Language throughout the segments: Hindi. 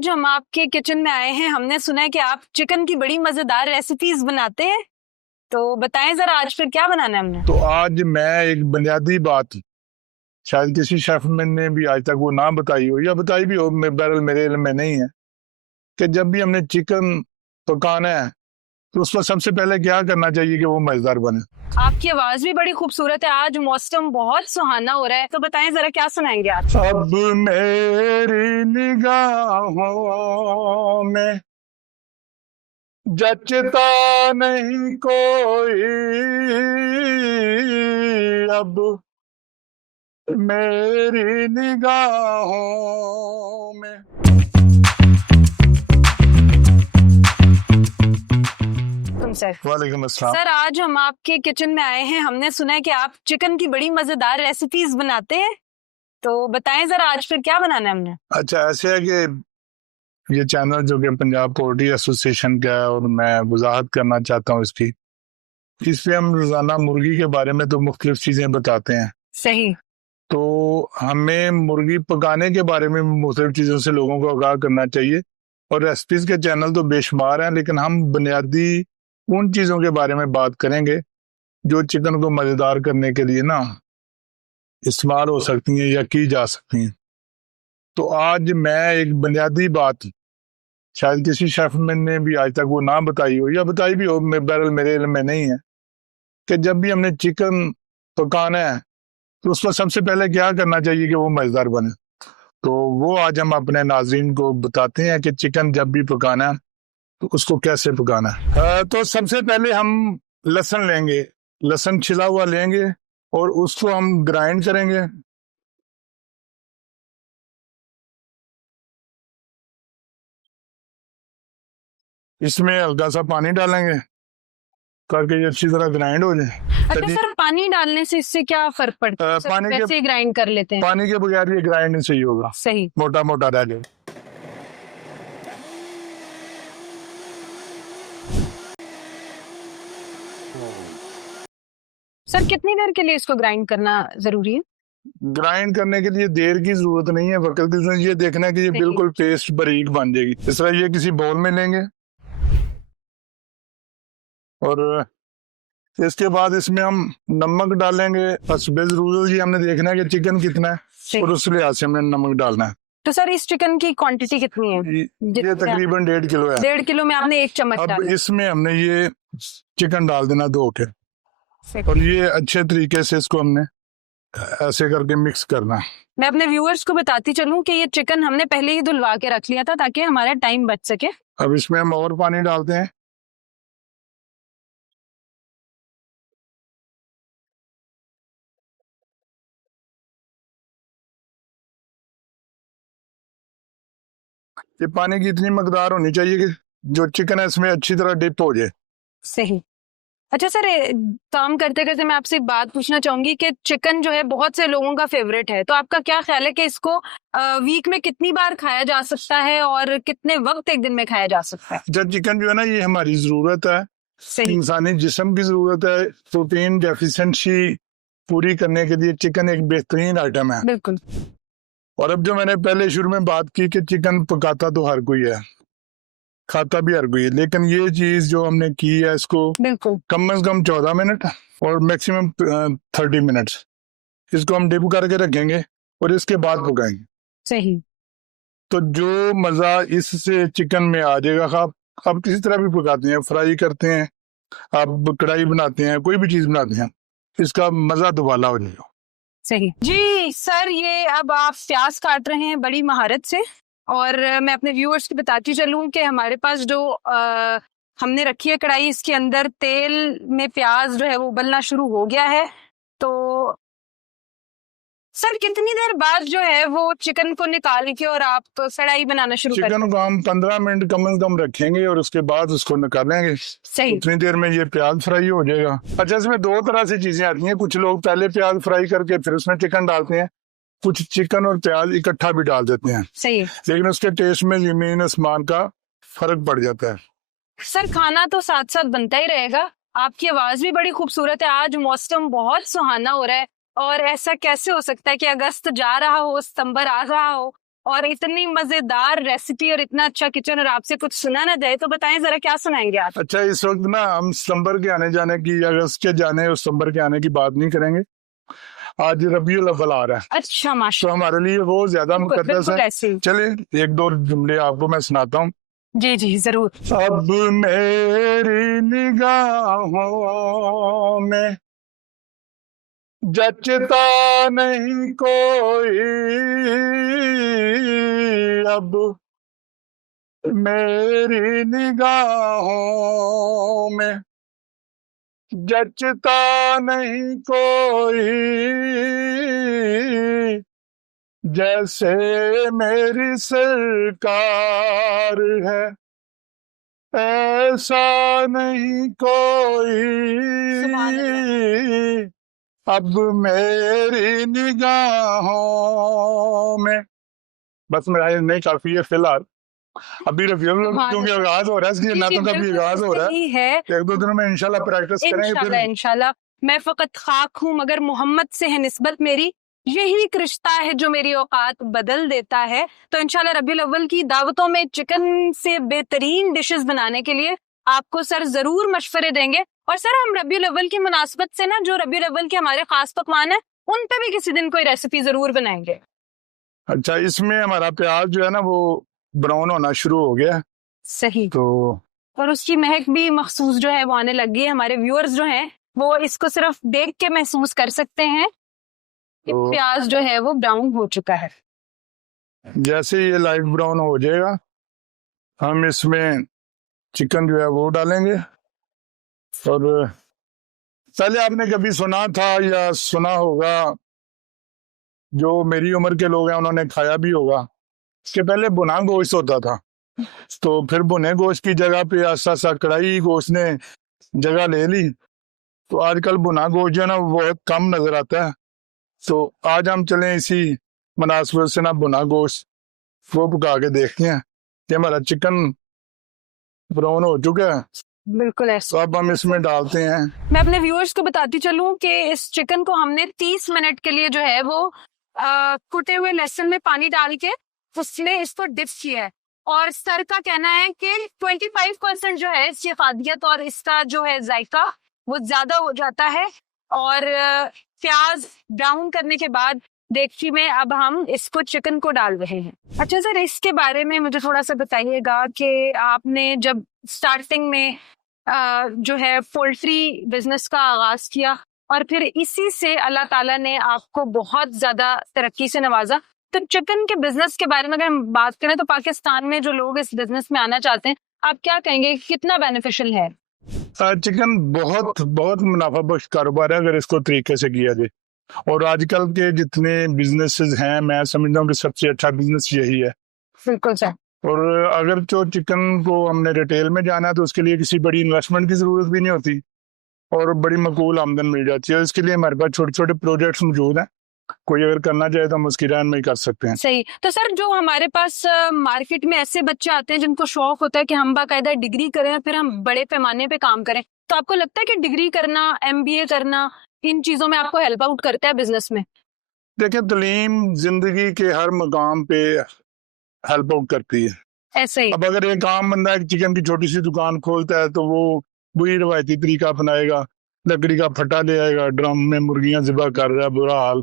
आज हम आपके किचन में आए हैं। हमने सुना है कि आप चिकन की बड़ी मजेदार रेसिपीज बनाते हैं, तो बताएं जरा आज फिर क्या बनाना है हमने। तो आज मैं एक बुनियादी बात शायद किसी शेफ ने भी आज तक वो ना बताई हो या बताई भी हो, बहरहाल मेरे इल्म में नहीं है कि जब भी हमने चिकन पकाना है तो उसको सबसे पहले क्या करना चाहिए कि वो मजेदार बने। आपकी आवाज भी बड़ी खूबसूरत है, आज मौसम बहुत सुहाना हो रहा है, तो बताएं जरा क्या सुनाएंगे आप। अब मेरी निगाहों में जचता नहीं कोई, अब मेरी निगाहों में। सर वालेकुम अस्सलाम। सर आज हम आपके किचन में आए हैं। हमने सुना है कि आप चिकन की बड़ी मजेदार रेसिपीज बनाते हैं, तो बताएं जरा आज फिर क्या बनाना है हमने। अच्छा, ऐसे है कि ये चैनल जो कि पंजाब पोल्ट्री एसोसिएशन का है और मैं वजाहत करना चाहता हूँ इसकी, इस पे हम रोजाना मुर्गी के बारे में तो मुख्तलिफ चीजें बताते हैं। सही। तो हमें मुर्गी पकाने के बारे में मुख्तलिफ चीजों से लोगों को आगाह करना चाहिए। और रेसिपीज के चैनल तो बेशुमार हैं, लेकिन हम बुनियादी उन चीजों के बारे में बात करेंगे जो चिकन को मजेदार करने के लिए ना इस्तेमाल हो सकती हैं या की जा सकती हैं। तो आज मैं एक बुनियादी बात शायद किसी शेफ ने भी आज तक वो ना बताई हो या बताई भी हो, बहरहाल मेरे इल्म में नहीं है कि जब भी हमने चिकन पकाना है तो उसको सबसे पहले क्या करना चाहिए कि वो मजेदार बने। तो वो आज हम अपने नाजरीन को बताते हैं कि चिकन जब भी पकाना है तो उसको कैसे पकाना है। तो सबसे पहले हम लहसुन लेंगे, लहसुन छिला हुआ लेंगे और उसको हम ग्राइंड करेंगे। इसमें हल्का सा पानी डालेंगे करके ये अच्छी तरह ग्राइंड हो जाए। अच्छा सर, पानी डालने से इससे क्या फर्क पड़ता है? पानी के वैसे ग्राइंड कर लेते हैं। पानी के बगैर ये ग्राइंड नहीं सही होगा। सही। मोटा मोटा रह जाए। सर कितनी देर के लिए इसको ग्राइंड करना जरूरी है? ग्राइंड करने के लिए देर की जरूरत नहीं है, वक्त की ये देखना है कि ये बिल्कुल पेस्ट बारीक बन जाएगी। इस तरह ये किसी बाउल में लेंगे और इसके बाद इसमें हम नमक डालेंगे। बस बेजरूर हमने देखना है कि चिकन कितना है और उस लिहाज से हमने नमक डालना है। तो सर इस चिकन की क्वांटिटी कितनी है? ये तकरीबन 1.5 किलो है। 1.5 किलो में आपने 1 चम्मच अब डाला। इसमें हमने ये चिकन डाल देना 2 के, और ये अच्छे तरीके से इसको हमने ऐसे करके मिक्स करना है। मैं अपने व्यूअर्स को बताती चलूं कि ये चिकन हमने पहले ही धुलवा के रख लिया था ताकि हमारा टाइम बच सके। अब इसमें हम और पानी डालते हैं। ये पानी की इतनी मकदार होनी चाहिए कि जो चिकन है इसमें अच्छी तरह डिप हो जाए। सही। अच्छा सर, काम करते करते मैं आपसे एक बात पूछना चाहूंगी कि चिकन जो है बहुत से लोगों का फेवरेट है, तो आपका क्या ख्याल है कि इसको वीक में कितनी बार खाया जा सकता है और कितने वक्त एक दिन में खाया जा सकता है? जब चिकन जो है ना, ये हमारी जरूरत है, इंसानी जिस्म की जरूरत है। प्रोटीन डेफिशिएंसी पूरी करने के लिए चिकन एक बेहतरीन आइटम है। बिल्कुल। और अब जो मैंने पहले शुरू में बात की कि चिकन पकाता तो हर कोई है, खाता भी हर कोई है, लेकिन ये चीज जो हमने की है इसको बिल्कुल कम से कम 14 मिनट और मैक्सिमम 30 मिनट्स इसको हम डिप करके रखेंगे और इसके बाद पकाएंगे। सही। तो जो मजा इससे चिकन में आ जाएगा, आप किसी तरह भी पकाते हैं, फ्राई करते हैं, आप कढ़ाई बनाते हैं, कोई भी चीज बनाते हैं, इसका मजा दुबाला हो जाएगा। सही जी। सर ये अब आप प्याज काट रहे हैं बड़ी महारत से, और मैं अपने व्यूअर्स को बताती चलूं कि हमारे पास जो हमने रखी है कढ़ाई, इसके अंदर तेल में प्याज जो है वो उबलना शुरू हो गया है। तो सर कितनी देर बाद जो है वो चिकन को निकाल के और आप कढ़ाई बनाना शुरू करें? चिकन को हम 15 मिनट कम से कम रखेंगे और उसके बाद उसको निकालेंगे। सही। उतनी देर में ये प्याज फ्राई हो जाएगा। अच्छा, इसमें 2 तरह से चीजें आती हैं। कुछ लोग पहले प्याज फ्राई करके फिर उसमें चिकन डालते हैं, कुछ चिकन और प्याज इकट्ठा भी डाल देते हैं। सही। लेकिन उसके टेस्ट में जमीन आसमान का फर्क पड़ जाता है। सर खाना तो साथ साथ बनता ही रहेगा। आपकी आवाज भी बड़ी खूबसूरत है, आज मौसम बहुत सुहाना हो रहा है, और ऐसा कैसे हो सकता है कि अगस्त जा रहा हो, सितंबर आ रहा हो और इतनी मजेदार रेसिपी और इतना अच्छा किचन, और आपसे कुछ सुना ना जाए तो बताएं जरा, क्या सुनाएंगे आप? अच्छा, इस वक्त ना हम सितंबर के आने जाने की, अगस्त के जाने और सितंबर के आने की बात नहीं करेंगे। आज रबीउल अव्वल आ रहा है, अच्छा, तो माशा, हमारे लिए वो ज्यादा मुकद्दस बिल्कुल है। ऐसे ही। चलिए एक दो जुमले आपको मैं सुनाता हूँ। जी जी जरूर। अब मेरी निगाहों में जचता नहीं कोई, अब मेरी निगाहों में जचता नहीं कोई, जैसे मेरी सरकार है ऐसा नहीं सुभान कोई, अब मेरी निगाहों में। बस मेरा ये नहीं काफी है फिलहाल। अभी रबीउल क्योंकि आगाज हो रहा है, इसलिए नातों का भी आगाज हो रहा है। एक दो दिनों में इंशाल्लाह प्रैक्टिस करेंगे फिर। इंशाल्लाह। मैं फकत खाक हूँ मगर मोहम्मद से है निस्बत मेरी, यही एक रिश्ता है जो मेरी औकात बदल देता है। तो इंशाल्लाह रबीउल अव्वल की दावतों में चिकन से बेहतरीन डिशेस बनाने के लिए आपको सर जरूर मशवरे देंगे। और सर हम रबीउल अव्वल की मुनासबत से ना, जो रबीउल अव्वल के हमारे खास पकवान है उन पे भी किसी दिन कोई रेसिपी जरूर बनाएंगे। अच्छा, इसमें हमारा प्याज जो है ना वो ब्राउन होना शुरू हो गया। सही। तो और उसकी महक भी मखसूस जो है वो आने लग गई है। हमारे व्यूअर्स जो हैं वो इसको सिर्फ देख के महसूस कर सकते हैं कि तो प्याज जो है वो ब्राउन हो चुका है। जैसे ये लाइट ब्राउन हो जाएगा, हम इसमें चिकन जो है वो डालेंगे। और पहले आपने कभी सुना था या सुना होगा, जो मेरी उम्र के लोग हैं उन्होंने खाया भी होगा, इसके पहले भुना गोश्त होता था। तो फिर भुने गोश्त की जगह पे आस्ता आस्ता कढ़ाई गोश्त ने जगह ले ली। तो आजकल भुना गोश्त जो है ना वो बहुत कम नजर आता है। तो आज हम चलें इसी मुनासबत से ना भुना गोश्त वो पका के देखते हैं कि हमारा चिकन ब्राउन हो चुका है। बिल्कुल ऐसा। तो अब हम इसमें डालते हैं। मैं अपने व्यूअर्स को बताती चलूं कि इस चिकन को हमने 30 मिनट के लिए जो है वो कुटे हुए लहसुन में पानी डाल के उसने इसको डिप किया है। और सर का कहना है कि 25% जो है इसकी अफादियत और इसका जो है जायका वो ज्यादा हो जाता है। और प्याज ब्राउन करने के बाद देगची में अब हम इसको चिकन को डाल रहे हैं। अच्छा सर, इसके बारे में मुझे थोड़ा सा बताइएगा कि आपने जब स्टार्टिंग में जो है पोल्ट्री बिजनेस का आगाज किया और फिर इसी से अल्लाह ताला ने आपको बहुत ज्यादा तरक्की से नवाजा, तो चिकन के बिजनेस के बारे में अगर हम बात करें तो पाकिस्तान में जो लोग इस बिजनेस में आना चाहते हैं, आप क्या कहेंगे कितना बेनिफिशियल है? चिकन बहुत बहुत मुनाफा बख्श कारोबार है अगर इसको तरीके से किया जाए। और आजकल के जितने बिजनेसेस हैं, मैं समझता हूँ कि सबसे अच्छा बिजनेस यही है। बिल्कुल सर। और अगर जो चिकन को हमने रिटेल में जाना है तो उसके लिए किसी बड़ी इन्वेस्टमेंट की जरूरत भी नहीं होती और बड़ी मकबूल आमदन मिल जाती है। इसके लिए हमारे पास छोटे छोटे प्रोजेक्ट्स मौजूद हैं, कोई अगर करना चाहे तो हम उसकी राय में ही कर सकते हैं। सही। तो सर जो हमारे पास मार्केट में ऐसे बच्चे आते हैं जिनको शौक होता है कि हम बाकायदा डिग्री करें फिर हम बड़े पैमाने पे काम करें, तो आपको लगता है कि डिग्री करना, MBA करना, इन चीजों में आपको हेल्प आउट करता है बिजनेस में? देखिए, तालीम जिंदगी के हर मकाम पे हेल्प आउट करती है। ऐसे ही। अब अगर एक आम बंदा एक चिकन की छोटी सी दुकान खोलता है तो वो वही रवायती तरीका अपनाएगा, लकड़ी का फटा ले आएगा, ड्रम में मुर्गियां ज़िबा कर रहा है, बुरा हाल।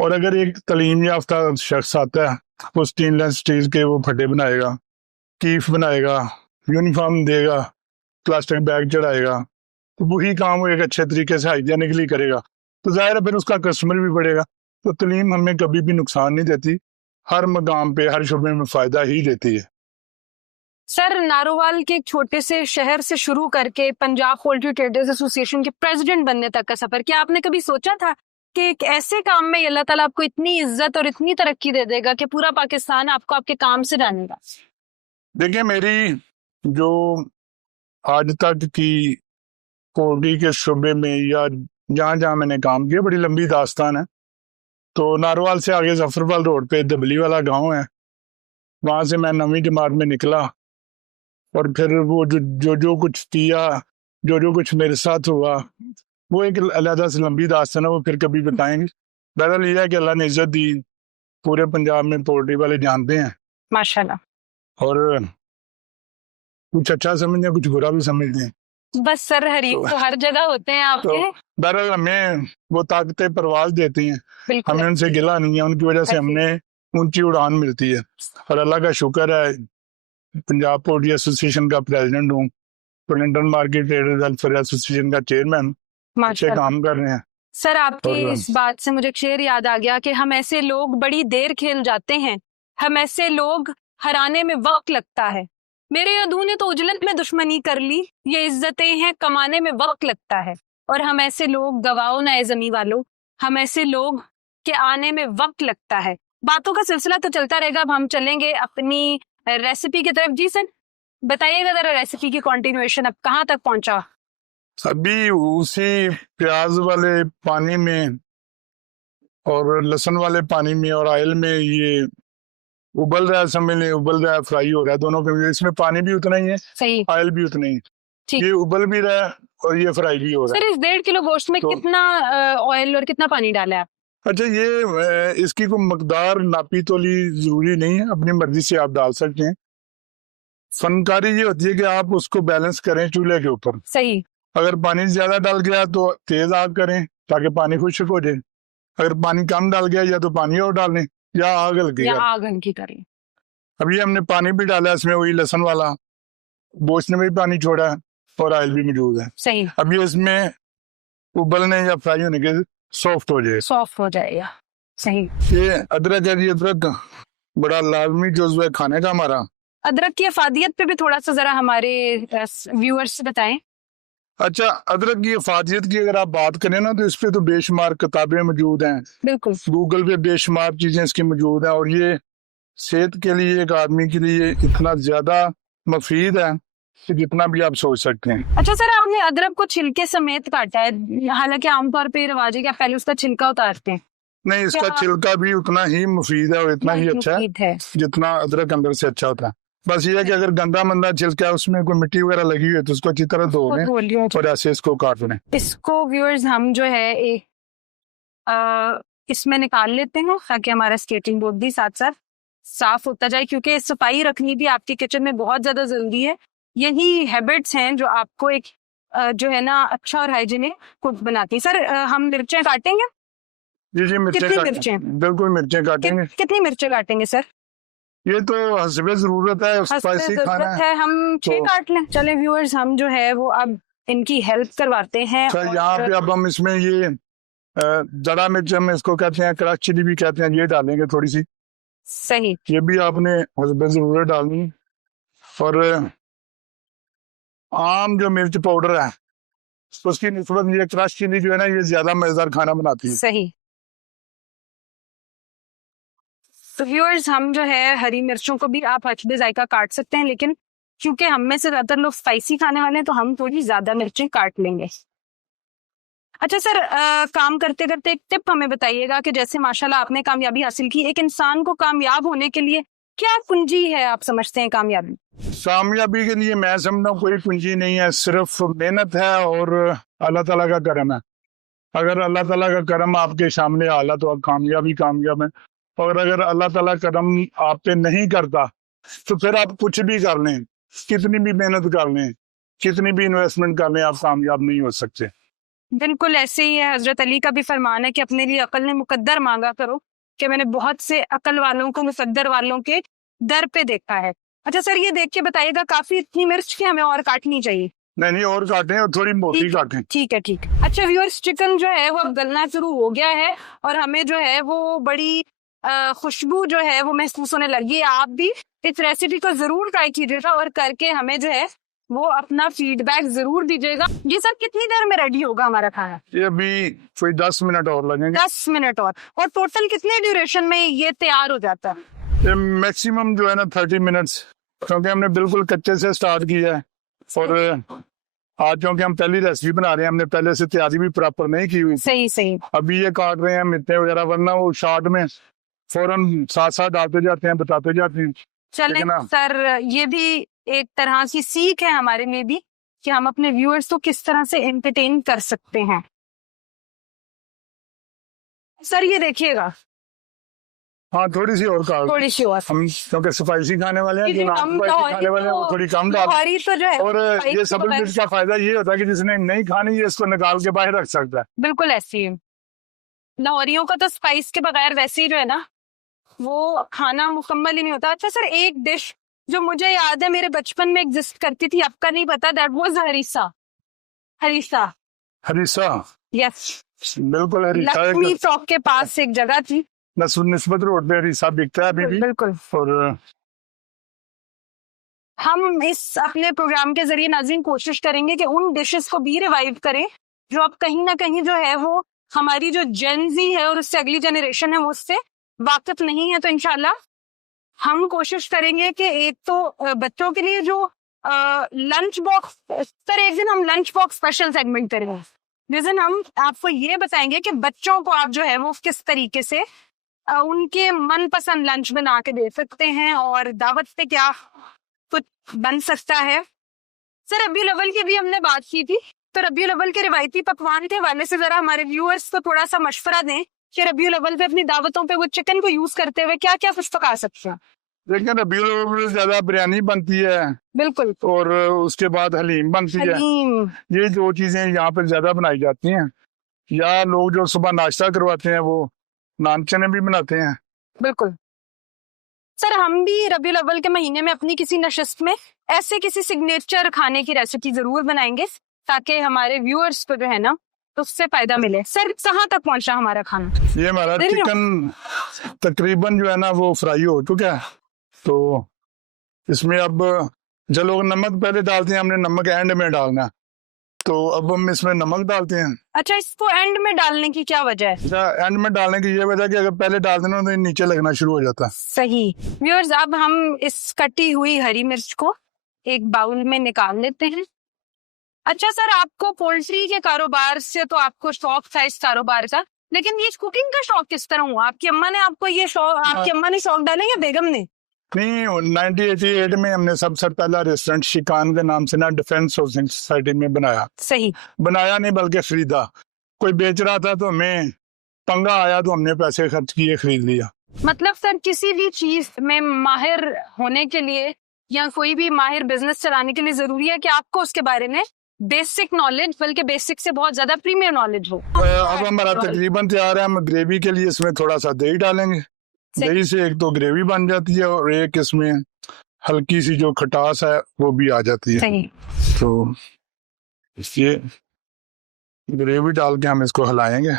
और अगर एक तालीम याफ्ता शख्स आता है, वो स्टेनलेस स्टील के वो फटे बनाएगा, कीफ बनाएगा, यूनिफॉर्म देगा, प्लास्टिक बैग चढ़ाएगा, तो वही काम वो एक अच्छे तरीके से हाइजीनिकली करेगा, तो जाहिर है फिर उसका कस्टमर भी बढ़ेगा। तो तालीम हमें कभी भी नुकसान नहीं देती, हर मकाम पे हर शुबे में फायदा ही देती है। सर नारोवाल के एक छोटे से शहर से शुरू करके पंजाब पोल्ट्री ट्रेडर्स एसोसिएशन के प्रेसिडेंट बनने तक का सफर, क्या आपने कभी सोचा था कि एक ऐसे काम में अल्लाह ताला आपको इतनी इज्जत और इतनी तरक्की दे देगा कि पूरा पाकिस्तान आपको आपके काम से जानेगा? देखिए, मेरी जो आज तक की पोल्ट्री के शुबे में या जहाँ जहाँ मैंने काम किया, बड़ी लंबी दास्तान है। तो नारोवाल से आगे जफरवाल रोड पे दबली वाला गांव है, वहां से मैं 9वीं जमात में निकला और फिर वो जो कुछ किया, जो कुछ मेरे साथ हुआ, वो एक अलग से लंबी दास्तान है, वो फिर कभी बताएंगे। बहरहाल ये है कि अल्लाह ने इज्जत दी पूरे पंजाब में पोल्ट्री वाले जानते हैं माशाल्लाह। और कुछ अच्छा समझते हैं, कुछ बुरा भी समझते हैं। बस सर हरीफ तो हर जगह होते हैं आपके। बहरहाल हमें वो ताकतें परवाज देती हैं, बिल्कुल हमें उनसे गिला नहीं है, उनकी वजह से हमने ऊंची उड़ान मिलती है। और अल्लाह का शुक्र है, पंजाब पोल्ट्री एसोसिएशन का प्रेसिडेंट हूँ, London market traders welfare association का चेयरमैन, अच्छे काम कर रहे हैं। सर आपकी इस बात से मुझे एक शेर याद आ गया कि हम ऐसे लोग बड़ी देर खेल जाते हैं, हम ऐसे लोग हराने में वक्त लगता है। मेरे अदू ने तो उजलत में दुश्मनी कर ली, ये इज्जतें हैं कमाने में वक्त लगता है। और हम ऐसे लोग गवाओ ना जमी वालों, हम ऐसे लोग के आने में वक्त लगता है। बातों का सिलसिला तो चलता रहेगा, अब हम चलेंगे अपनी रेसिपी की तरफ। जी सर बताइएगा जरा रेसिपी की कंटिन्यूएशन अब कहाँ तक पहुंचा? अभी उसी प्याज वाले पानी में और लहसुन वाले पानी में और ऑयल में ये उबल रहा है, समझ लें उबल रहा है, फ्राई हो रहा है, दोनों के इसमें पानी भी उतना ही है, सही, ऑयल भी उतना ही, ये उबल भी रहा है और ये फ्राई भी हो रहा है। सर इस 1.5 किलो गोश्त में कितना ऑयल और कितना पानी डाला है आप? अच्छा, ये इसकी कोई मकदार नापी तोली जरूरी नहीं है, अपनी मर्जी से आप डाल सकते हैं। फनकारी ये होती है कि आप उसको बैलेंस करें चूल्हे के ऊपर। सही, अगर पानी ज्यादा डाल गया तो तेज आग करें ताकि पानी खुश्क हो जाए, अगर पानी कम डाल गया या तो पानी और डालें या आग हल्की करें। अब ये हमने पानी भी डाला इसमें, वही लहसुन वाला, गोश्त ने भी पानी छोड़ा है और ऑयल भी मौजूद है। सही, अब ये इसमें उबलने या फ्राई होने के सॉफ्ट हो जाएगा। सही। ये अदरक है, ये अदरक बड़ा लाजमी जुज़्व है खाने का हमारा। अदरक की अफादियत पे भी थोड़ा सा जरा हमारे व्यूअर्स से बताएं। अच्छा, अदरक की अफादियत की अगर आप बात करें ना तो इस पे तो बेशुमार किताबें मौजूद हैं, बिल्कुल गूगल पे बेशुमार चीजें इसकी मौजूद हैं, और ये सेहत के लिए एक आदमी के लिए इतना ज्यादा मुफीद है कि जितना भी आप सोच सकते हैं। अच्छा सर आपने अदरक को छिलके समेत काटा है, हालांकि आमतौर पे रिवाज है कि आप पहले उसका छिलका उतारते हैं। नहीं, इसका छिलका भी उतना ही मुफीद है और इतना ही अच्छा है जितना अदरक अंदर से अच्छा होता है। बस ये है कि अगर गंदा मंदा छिलका है, उसमें कोई मिट्टी वगैरह लगी हुई है तो उसको अच्छी तरह धो लें और ऐसे इसको काट लें। इसको व्यूअर्स हम जो है एक इसमें निकाल लेते हैं ताकि हमारा स्केटिंग बोर्ड भी साथ साथ साफ होता जाए, क्योंकि सफाई रखनी भी आपके किचन में बहुत ज्यादा जरूरी है। यही हैबिट्स हैं जो आपको एक जो है ना अच्छा और हाइजीनिक कुक बनाती है। सर हम मिर्चें काटेंगे? जी मिर्चें बिल्कुल मिर्चें काटेंगे। कितनी मिर्चें काटेंगे सर? ये तो हस्बे जरूरत है, स्पाइसी खाना है, हम 6 काट लें। चले व्यूअर्स हम जो है वो अब इनकी हेल्प करवाते हैं। यहाँ पे अब हम इसमें ये जड़ा मिर्च हम इसको कहते हैं, क्रश चिली भी कहते हैं, ये डालेंगे थोड़ी सी। सही, ये भी आपने हस्बे जरूरत डालनी है। और आम जो मिर्च पाउडर है उसकी निस्बत ये क्रश चिली जो है ना, ये ज्यादा मजेदार खाना बनाती है। सही। तो व्यूअर्स हम जो है हरी मिर्चों को भी आप हस्बे जायका काट सकते हैं, लेकिन क्योंकि हम में से ज्यादातर लोग स्पाइसी खाने वाले हैं तो हम थोड़ी ज्यादा मिर्चें काट लेंगे। अच्छा सर काम करते करते एक टिप हमें बताइएगा कि जैसे माशाल्लाह आपने कामयाबी हासिल की, एक इंसान को कामयाब होने के लिए क्या कुंजी है आप समझते हैं कामयाबी? कामयाबी के लिए मैं समझता हूँ कोई कुंजी नहीं है, सिर्फ मेहनत है और अल्लाह ताला का करम है। अगर अल्लाह ताला का करम आपके सामने आला तो आप कामयाब है, और अगर अल्लाह ताला करम आप पे नहीं करता तो फिर आप कुछ भी कर लें, कितनी भी मेहनत कर लें, कितनी भी इन्वेस्टमेंट कर लें, आप कामयाब नहीं हो सकते। बिल्कुल ऐसे ही है, हजरत अली का भी फरमान है कि अपने लिए अकल ने मुकद्दर मांगा करो, कि मैंने बहुत से अकल वालों को मुकद्दर वालों के दर पे देखा है। अच्छा सर ये देख के बताइएगा, काफी इतनी मिर्च की हमें और काटनी चाहिए? नहीं और काटें और थोड़ी मोटी काटें। ठीक है। अच्छा व्यूअर्स चिकन जो है वो अब गलना शुरू हो गया है और हमें जो है वो बड़ी खुशबू जो है वो महसूस होने लगी है। आप भी इस रेसिपी को जरूर ट्राई कीजिएगा और करके हमें जो है वो अपना फीडबैक जरूर दीजिएगा। जी सर कितनी देर में रेडी होगा हमारा खाना? ये अभी कोई 10 मिनट और लगेंगे। 10 मिनट और टोटल कितने ड्यूरेशन में ये तैयार हो जाता है? ये मैक्सिमम जो है ना 30 मिनट्स, क्योंकि हमने बिल्कुल कच्चे से स्टार्ट किया है और आज क्योंकि हम पहली रेसिपी बना रहे हैं, हमने पहले से तैयारी भी प्रॉपर नहीं की हुई। सही। अभी ये काट रहे हैं मिर्चें वगैरह, वरना वो शॉर्ट में फौरन साथ डालते जाते हैं, बताते जाते हैं। चले सर ये भी एक तरह की सीख है हमारे लिए भी कि हम अपने व्यूअर्स को किस तरह से एंटरटेन कर सकते हैं। सर ये देखिएगा, हाँ थोड़ी सी और काट, थोड़ी सी और, हम क्योंकि स्पाइसी खाने वाले हैं, जी, जो हम स्पाइसी खाने वाले हैं वो थोड़ी कम डाल। लाहौरी तो जो है और स्पाइस ये के सब्ज बगैर- मिर्च का फायदा ये होता है कि जिसने नहीं खानी ये इसको निकाल के बाहर रख सकता है। बिल्कुल ऐसी है, लाहौरियों का तो स्पाइस के बगैर वैसे ही जो है ना वो खाना मुकम्मल ही नहीं होता। अच्छा सर, एक डिश जो मुझे याद है मेरे बचपन में एग्जिस्ट करती थी, आपका नहीं पता, that was harees. Harees, harees, yes, बिल्कुल हरीसा लक्ष्मी चौक के पास एक जगह थी, निस्बत रोड पे हरीसा बिकता है अभी भी। बिल्कुल। और हम इस अपने प्रोग्राम के जरिए नाज़रीन कोशिश करेंगे कि उन डिशेस को भी रिवाइव करें जो अब कहीं ना कहीं जो है वो हमारी जो जेनजी है और उससे अगली जनरेशन है वो उससे वाकिफ नहीं है। तो इंशाल्लाह हम कोशिश करेंगे कि एक तो बच्चों के लिए जो लंच बॉक्स, सर एक दिन हम लंच बॉक्स स्पेशल सेगमेंट करेंगे जिस दिन हम आपको ये बताएंगे कि बच्चों को आप जो है वो किस तरीके से उनके मनपसंद लंच बना के दे सकते हैं और दावत पे क्या कुछ बन सकता है। सर रबीउल अव्वल की भी हमने बात की थी, तो रबीउल अव्वल के रिवायती पकवान के हवाले से जरा हमारे व्यूअर्स को थोड़ा सा मशवरा दें कि रबीउल अव्वल पे अपनी दावतों पे वो चिकन को यूज करते हुए क्या क्या कुछ पका सकते हैं। देखिए रबीउल अव्वल में ज्यादा बिरयानी बनती है, बिल्कुल, और उसके बाद हलीम बनती है। हलीम, ये दो चीजें यहाँ पर ज्यादा बनाई जाती हैं। या लोग जो सुबह नाश्ता करवाते हैं वो नान चने भी बनाते हैं। बिल्कुल। सर हम भी रबीउल अव्वल के महीने में अपनी किसी नशिस्त में ऐसे किसी सिग्नेचर खाने की रेसिपी जरूर बनाएंगे ताकि हमारे व्यूअर्स को जो है ना उससे फायदा मिले। सर कहाँ तक पहुंचा हमारा खाना? ये हमारा चिकन तकरीबन जो है ना वो फ्राई हो चुका है। तो इसमें अब जो लोग नमक पहले डालते हैं, हमने नमक एंड में डालना है, तो अब हम इसमें नमक डालते हैं। अच्छा, इसको एंड में डालने की क्या वजह है? अच्छा, एंड में डालने की ये वजह कि अगर पहले डाल देना तो ये नीचे लगना शुरू हो जाता है। सही। व्यूअर्स अब हम इस कटी हुई हरी मिर्च को एक बाउल में निकाल लेते हैं। अच्छा सर, आपको पोल्ट्री के कारोबार से तो आपको शौक था इस कारोबार का, लेकिन ये कुकिंग का शौक किस तरह हुआ? आपकी अम्मा ने आपको ये शौक, आपकी अम्मा ने शौक डाला या बेगम ने? नहीं, 1988 में हमने सबसे पहला रेस्टोरेंट शिकान के नाम से ना डिफेंस हाउसिंग सोसाइटी में बनाया। सही, बनाया नहीं बल्कि खरीदा। कोई बेच रहा था तो हमें पंगा आया तो हमने पैसे खर्च किए, खरीद लिया। मतलब सर किसी भी चीज में माहिर होने के लिए या कोई भी माहिर बिजनेस चलाने के लिए जरूरी है कि आपको उसके बारे में बेसिक नॉलेज, बल्कि बेसिक से बहुत ज्यादा प्रीमियर नॉलेज हो। अब हमारा तकरीबन तैयार है। हम ग्रेवी के लिए इसमें थोड़ा सा दही डालेंगे। दही से एक तो ग्रेवी बन जाती है और एक इसमें हल्की सी जो खटास है वो भी आ जाती है। सही। तो ये ग्रेवी डाल के हम इसको हिलाएंगे।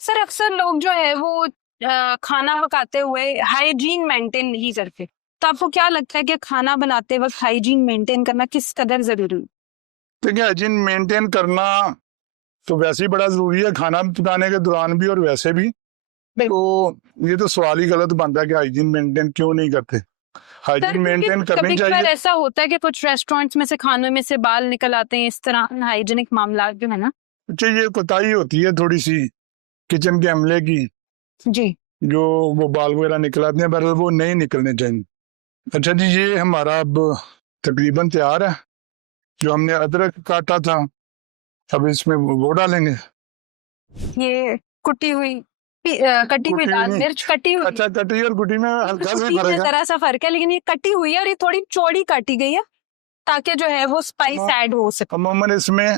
सर अक्सर लोग जो है वो खाना पकाते हुए हाइजीन मेंटेन नहीं करते, तो आपको क्या लगता है कि खाना बनाते वक्त हाइजीन मेंटेन करना किस कदर जरूरी है? देखिए, हाइजीन मेंटेन करना तो वैसे ही बड़ा जरूरी है, खाना पकाने के दौरान भी और वैसे भी। तो ये तो सवाल ही गलत बनता है कि हाइजीन मेंटेन क्यों नहीं करते। हाइजीन मेंटेन करनी चाहिए। ऐसा होता है कि कुछ रेस्टोरेंट्स में से खानों में से बाल निकल आते हैं, इस तरह हाइजीनिक मामला जो है ना। अच्छा, ये कोताही होती है थोड़ी सी किचन के अमले की, जी, जो वो बाल वगैरह निकल आते हैं, बहरहाल वो नहीं निकलने चाहिए। अच्छा जी, ये हमारा अब तकरीबन तैयार है। जो हमने अदरक काटा था अब इसमें वो डालेंगे। ये कटी हुई लाल मिर्च, कटी हुई। अच्छा, कटी और कुटी में हल्का सा फर्क है, जरा सा फर्क है, लेकिन ये कटी हुई है और ये थोड़ी चौड़ी काटी गई है ताकि जो है वो स्पाइस ऐड हो सके। अमूमन इसमें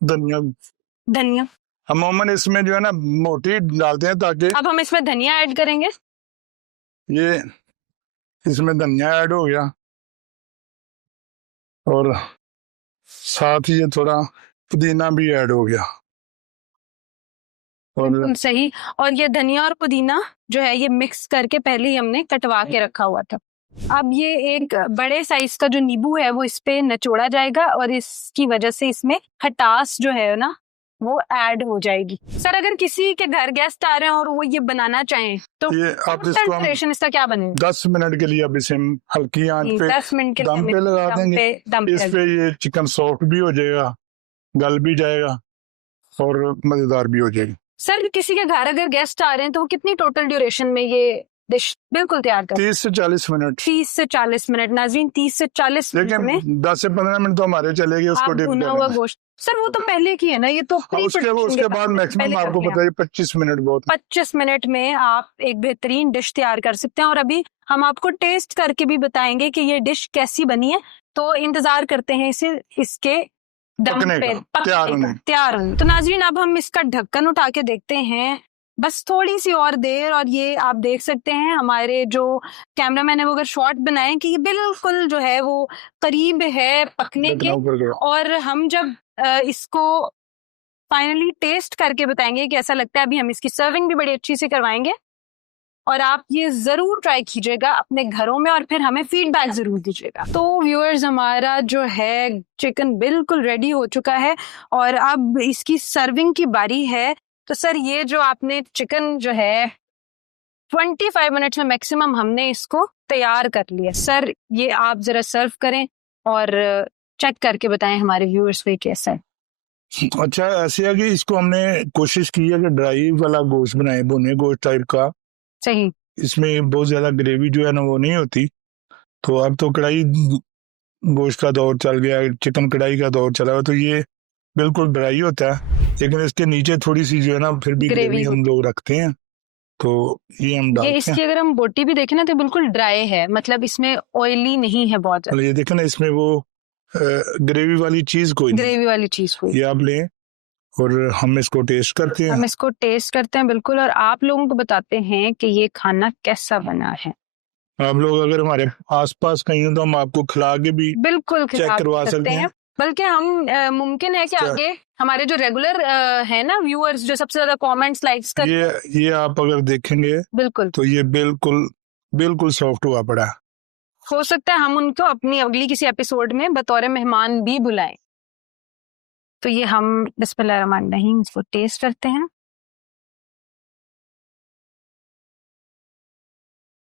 धनिया अमूमन इसमें जो है ना मोटी डालते हैं ताकि। अब हम इसमें धनिया ऐड करेंगे। ये इसमें धनिया ऐड हो गया और साथ ही ये थोड़ा पुदीना भी ऐड हो गया। और सही। और ये धनिया और पुदीना जो है ये मिक्स करके पहले ही हमने कटवा के रखा हुआ था। अब ये एक बड़े साइज का जो नींबू है वो इस पे निचोड़ा जाएगा और इसकी वजह से इसमें खटास जो है ना वो ऐड हो जाएगी। सर अगर किसी के घर गेस्ट आ रहे हैं और वो ये बनाना चाहें तो ये आप इसको इसका क्या बनेगा? 10 मिनट के लिए अब इसे हल्की आंच पे 10 मिनट के दम पे लगा देंगे। इस पे ये चिकन सॉफ्ट भी हो जाएगा, गल भी जाएगा और मजेदार भी हो जाएगी। सर किसी के घर अगर गेस्ट आ रहे हैं तो वो कितनी टोटल ड्यूरेशन में ये डिश बिल्कुल तैयार कर? 30 से 40 मिनट। 30 से 40 मिनट नाज़रीन, 30 से 40 मिनट में 10 से 15 मिनट तो हमारे चलेगी उसको भुना हुआ गोश्त सर वो तो पहले की है ना, ये तो उसके बाद मैक्सिमम आपको पता है 25 मिनट बहुत 25 मिनट में आप एक बेहतरीन डिश तैयार कर सकते हैं। और अभी हम आपको टेस्ट करके भी बताएंगे कि ये डिश कैसी बनी है, तो इंतजार करते हैं इसके दम पे तैयार होने। तो नाज़रीन अब हम इसका ढक्कन उठा के देखते हैं, बस थोड़ी सी और देर, और ये आप देख सकते हैं हमारे जो कैमरामैन है वो अगर शॉट बनाए कि ये बिल्कुल जो है वो करीब है पकने के। और हम जब इसको फाइनली टेस्ट करके बताएंगे कि ऐसा लगता है। अभी हम इसकी सर्विंग भी बड़ी अच्छी से करवाएंगे और आप ये जरूर ट्राई कीजिएगा अपने घरों में और फिर हमें फीडबैक जरूर दीजिएगा। तो व्यूअर्स हमारा जो है चिकन बिल्कुल रेडी हो चुका है और अब इसकी सर्विंग की बारी है। तो सर ये जो आपने चिकन जो है 25 मिनट्स में मैक्सिमम हमने इसको तैयार कर लिया। सर ये आप जरा सर्व करें और चेक करके बताएं हमारे व्यूअर्स को कैसा है। अच्छा ऐसे है कि इसको हमने कोशिश की है कि ड्राई वाला गोश्त बनाए, भुने गोश्त टाइप का। सही। इसमें बहुत ज्यादा ग्रेवी जो है ना वो नहीं होती। तो अब तो कढ़ाई गोश्त का दौर चल गया, चिकन कढ़ाई का दौर चला हुआ, तो ये बिल्कुल ड्राई होता है, लेकिन इसके नीचे थोड़ी सी जो है ना फिर भी ग्रेवी हम लोग रखते हैं। तो ये हम डालते हैं। इसकी अगर हम बोटी भी देखें ना तो बिल्कुल ड्राई है, मतलब इसमें ऑयली नहीं है बहुत ज्यादा। ये देखें ना इसमें वो ग्रेवी वाली चीज कोई नहीं, ग्रेवी वाली चीज कोई। ये आप लें और हम इसको टेस्ट करते हैं। हम इसको टेस्ट करते हैं बिल्कुल, और आप लोगों को बताते हैं कि ये खाना कैसा बना है। आप लोग अगर हमारे आसपास कहीं हो तो हम आपको खिला के भी बिल्कुल चेक करवा सकते हैं। बल्कि हम मुमकिन है कि आगे हमारे जो रेगुलर है ना व्यूअर्स जो सबसे ज्यादा कमेंट्स लाइक्स करते ये आप अगर देखेंगे बिल्कुल तो ये बिल्कुल सॉफ्ट हुआ पड़ा। हो सकता है हम उनको अपनी अगली किसी एपिसोड में बतौर मेहमान भी बुलाएं। तो ये हम बिस्मिल्लाहिर्रहमानिर्रहीम इसको टेस्ट करते हैं।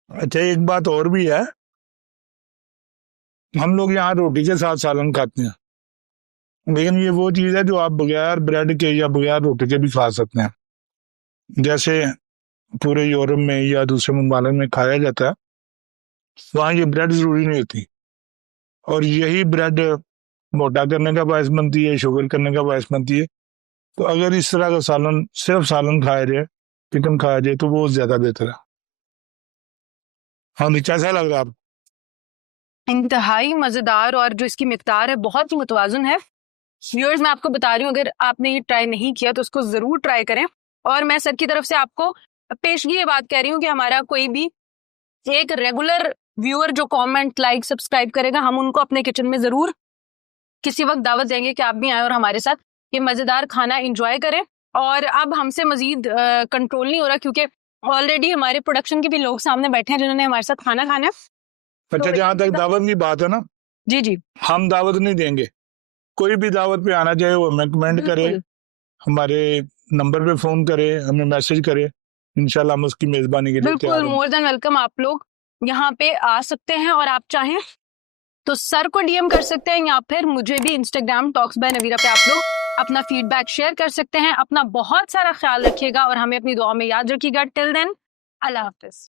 अच्छा एक बात और भी है, हम लोग यहाँ रोटी के साथ सालन खाते हैं, लेकिन ये वो चीज है जो आप बगैर ब्रेड के या बगैर रोटी के भी खा सकते हैं। जैसे पूरे यूरोप में या दूसरे ममालिक में खाया जाता है, वहाँ ये ब्रेड जरूरी नहीं होती, और यही ब्रेड मोटा करने का बायस बनती है, शुगर करने का बायस बनती है। तो अगर इस तरह का सालन, सिर्फ सालन खाया जाए, चिकन खाया जाए, तो वो ज्यादा बेहतर है। हाँ कैसा लग रहा है? इंतहाई मजेदार, और जो इसकी मिकदार है बहुत ही मुतवाज़िन है। व्यूअर्स मैं आपको बता रही हूँ, अगर आपने ये ट्राई नहीं किया तो उसको जरूर ट्राई करें। और मैं सर की तरफ से आपको पेशगी ये बात कह रही हूँ कि हमारा कोई भी एक रेगुलर व्यूअर जो कमेंट लाइक सब्सक्राइब करेगा, हम उनको अपने किचन में जरूर किसी वक्त दावत देंगे कि आप भी आए और हमारे साथ ये मजेदार खाना एंजॉय करें। और अब हमसे मजीद कंट्रोल नहीं हो रहा, क्योंकि ऑलरेडी हमारे प्रोडक्शन के भी लोग सामने बैठे हैं जिन्होंने हमारे साथ खाना खाना है। अच्छा जहाँ तक दावत की बात है ना, जी हम दावत नहीं देंगे। कोई भी दावत पे आना चाहे वो हमें कमेंट करे, हमारे नंबर पे फोन करे, हमें मैसेज करे, इंशाल्लाह हम उसकी मेजबानी के लिए बिल्कुल मोर देन वेलकम। आप लोग यहाँ पे आ सकते हैं और आप चाहें तो सर को डीएम कर सकते हैं, या फिर मुझे भी इंस्टाग्राम टॉक्स बाय नवीरा पे आप लोग अपना फीडबैक शेयर कर सकते हैं। अपना बहुत सारा ख्याल रखिएगा और हमें अपनी दुआ में याद रखिएगा। टिल देन अल्लाह हाफिज।